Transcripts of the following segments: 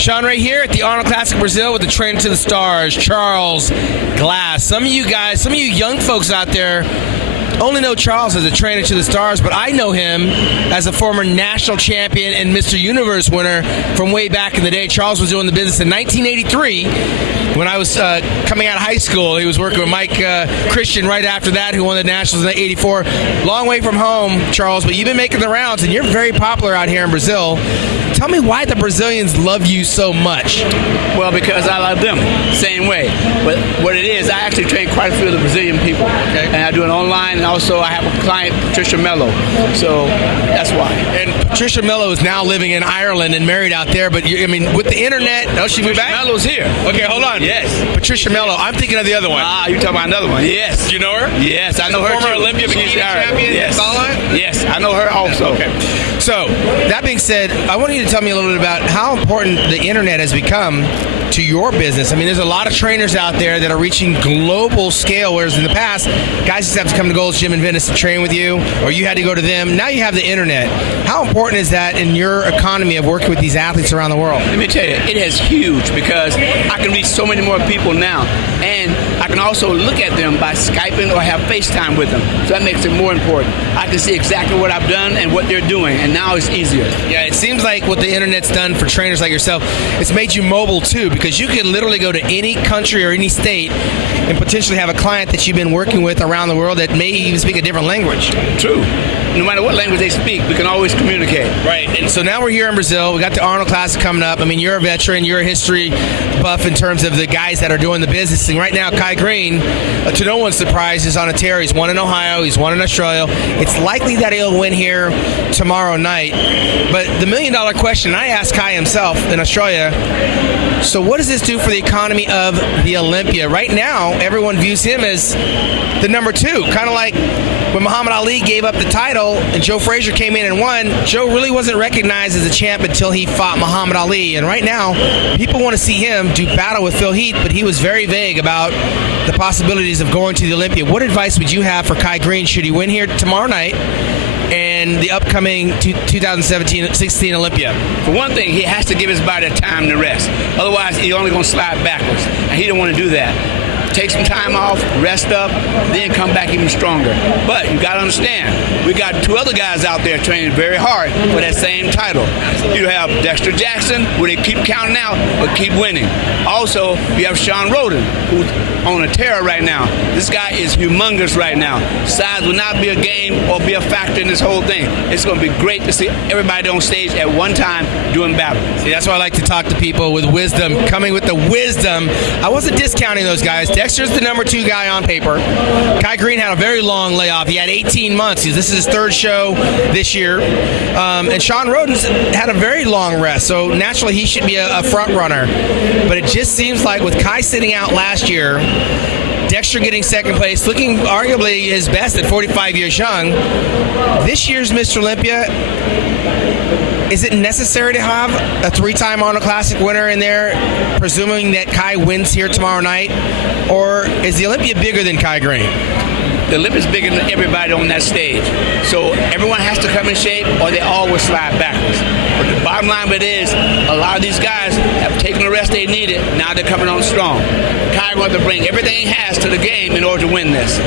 Sean, right here at the Arnold Classic Brazil with the trainer to the stars, Charles Glass. Some of you young folks out there only know Charles as a trainer to the stars, but I know him as a former national champion and Mr. Universe winner from way back in the day. Charles was doing the business in 1983 when I was coming out of high school. He was working with Mike Christian right after that, who won the Nationals in 84. Long way from home, Charles, but you've been making the rounds, and you're very popular out here in Brazil. Tell me why the Brazilians love you so much. Well, because I love them, same way. But what it is, I actually train quite a few of the Brazilian people. Okay. And I do it online, and also I have a client, Patricia Mello. So that's why. And Patricia Mello is now living in Ireland and married out there, but with the internet, she moved back? Mello's here. Okay, hold on. Yes. Patricia Mello. I'm thinking of the other one. You're talking about another one. Yes. Do you know her? Yes, I know her. Former Olympia bikini champion. Yes. Follow it? Yes, I know her also. Okay. So, that being said, I want you to tell me a little bit about how important the internet has become to your business. I mean, there's a lot of trainers out there that are reaching global scale, whereas in the past, guys just have to come to Gold's Gym in Venice to train with you, or you had to go to them. Now you have the internet. How important is that in your economy of working with these athletes around the world? Let me tell you, it is huge because I can reach so many more people now, and I can also look at them by Skyping or have FaceTime with them. So that makes it more important. I can see exactly what I've done and what they're doing, and now it's easier. Yeah, it seems like what the internet's done for trainers like yourself, it's made you mobile too, because you can literally go to any country or any state and potentially have a client that you've been working with around the world that may even speak a different language. True. No matter what language they speak, we can always communicate. Right. And so now we're here in Brazil. We got the Arnold Classic coming up. I mean, you're a veteran. You're a history buff in terms of the guys that are doing the business. And right now, Kai Green, to no one's surprise, is on a tear. He's won in Ohio. He's won in Australia. It's likely that he'll win here tomorrow night. But the million-dollar question, I asked Kai himself in Australia, so what does this do for the economy of the Olympia? Right now, everyone views him as the number two, kind of like when Muhammad Ali gave up the title and Joe Frazier came in and won. Joe really wasn't recognized as a champ until he fought Muhammad Ali. And right now, people want to see him do battle with Phil Heath, but he was very vague about the possibilities of going to the Olympia. What advice would you have for Kai Green should he win here tomorrow night and the upcoming 2017-16 Olympia? For one thing, he has to give his body time to rest. Otherwise, he's only going to slide backwards, and he don't want to do that. Take some time off, rest up, then come back even stronger. But you got to understand, we got two other guys out there training very hard for that same title. You have Dexter Jackson, who they keep counting out, but keep winning. Also, you have Sean Roden, who's on a tear right now. This guy is humongous right now. Size will not be a game or be a factor in this whole thing. It's going to be great to see everybody on stage at one time doing battle. See, that's why I like to talk to people with wisdom, coming with the wisdom. I wasn't discounting those guys. Dexter's the number two guy on paper. Kai Green had a very long layoff. He had 18 months. This is his third show this year. And Sean Roden's had a very long rest, so naturally he should be a front runner. But it just seems like with Kai sitting out last year, Dexter getting second place, looking arguably his best at 45 years young, this year's Mr. Olympia, is it necessary to have a three-time Arnold Classic winner in there, presuming that Kai wins here tomorrow night? Or is the Olympia bigger than Kai Green? The Olympia's bigger than everybody on that stage. So everyone has to come in shape or they all will slide backwards. But the bottom line of it is, a lot of these guys have taken the rest they needed. Now they're coming on strong. Kai wants to bring everything he has to the game in order to win this.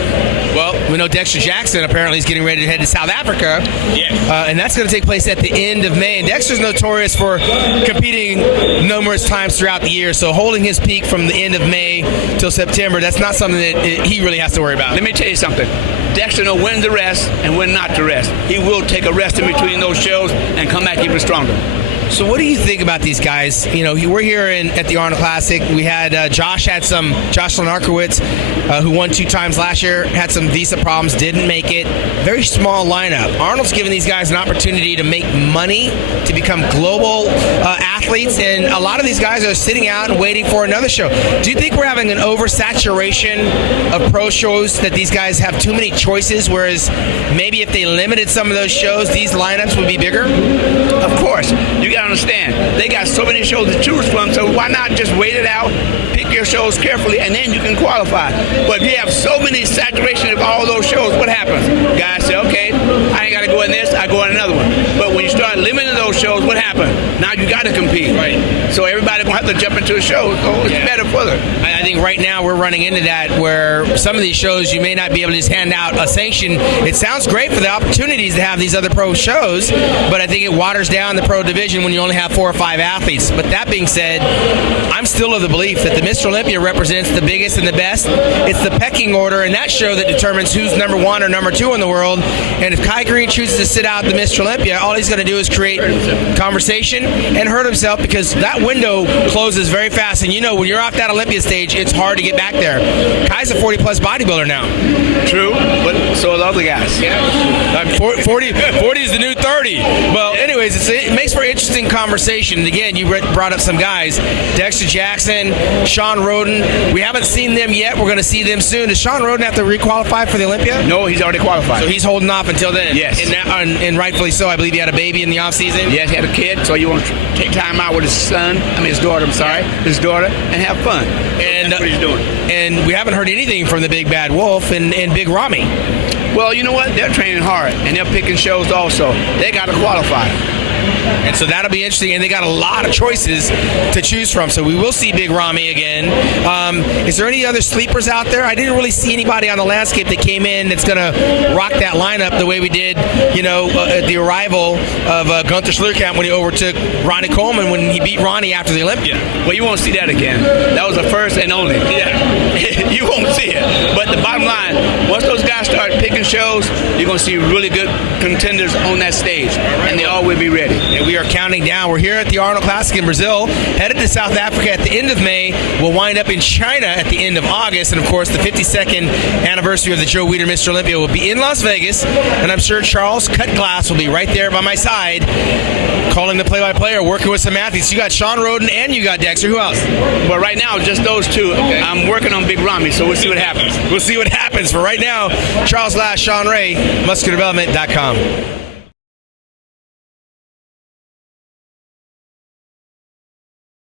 Well, we know Dexter Jackson apparently is getting ready to head to South Africa. Yeah. And that's going to take place at the end of May. And Dexter's notorious for competing numerous times throughout the year. So holding his peak from the end of May till September, that's not something that he really has to worry about. Let me tell you something. Dexter knows when to rest and when not to rest. He will take a rest in between those shows and come back even stronger. So what do you think about these guys? You know, we're here at the Arnold Classic. We had Josh Lenarkowitz, who won 2 times last year, had some visa problems, didn't make it. Very small lineup. Arnold's giving these guys an opportunity to make money, to become global athletes, and a lot of these guys are sitting out and waiting for another show. Do you think we're having an oversaturation of pro shows, that these guys have too many choices, whereas maybe if they limited some of those shows, these lineups would be bigger? Of course. You got to understand, they got so many shows to choose from, so why not just wait it out, pick your shows carefully, and then you can qualify. But if you have so many saturation of all those shows, what happens? Guys say, okay, I ain't got to go in this, I go in another one. But when you start limiting those shows, what happens? Now you got to compete. Right. So everybody have to jump into a show. So it's better for them. I think right now we're running into that where some of these shows you may not be able to just hand out a sanction. It sounds great for the opportunities to have these other pro shows, but I think it waters down the pro division when you only have 4 or 5 athletes. But that being said, I'm still of the belief that the Mr. Olympia represents the biggest and the best. It's the pecking order in that show that determines who's number 1 or number 2 in the world. And if Kai Green chooses to sit out the Mr. Olympia, all he's going to do is create conversation and hurt himself, because that window closes very fast. And you know, when you're off that Olympia stage, it's hard to get back there. Kai's a 40-plus bodybuilder now. True, but so are the other guys. 40 is the new 30. Well, anyways, it makes for interesting conversation. And again, you brought up some guys. Dexter Jackson, Sean Roden. We haven't seen them yet. We're going to see them soon. Does Sean Roden have to requalify for the Olympia? No, he's already qualified. So he's holding off until then? Yes. And rightfully so. I believe he had a baby in the offseason? Yes, he had a kid, so you want to take time out with his daughter, his daughter, and have fun. And that's what he's doing. And we haven't heard anything from the Big Bad Wolf and Big Rami. Well, you know what? They're training hard, and they're picking shows also. They got to qualify. And so that'll be interesting, and they got a lot of choices to choose from. So we will see Big Rami again. Is there any other sleepers out there? I didn't really see anybody on the landscape that came in that's going to rock that lineup the way we did, at the arrival of Gunther Schlierkamp when he overtook Ronnie Coleman when he beat Ronnie after the Olympia. Well, you won't see that again. That was the first and only. Yeah. You won't see it. But the bottom line, once those guys start picking shows, you're going to see really good contenders on that stage, and they all will be ready. And we are counting down. We're here at the Arnold Classic in Brazil, headed to South Africa at the end of May. We'll wind up in China at the end of August. And, of course, the 52nd anniversary of the Joe Weider Mr. Olympia will be in Las Vegas. And I'm sure Charles Cutglass will be right there by my side, calling the play-by-play or working with some athletes. You got Sean Roden and you got Dexter. Who else? Well, right now, just those two. Okay. I'm working on Big Rami, so we'll see what happens. We'll see what happens. For right now, Charles Glass, Sean Ray, MuscularDevelopment.com.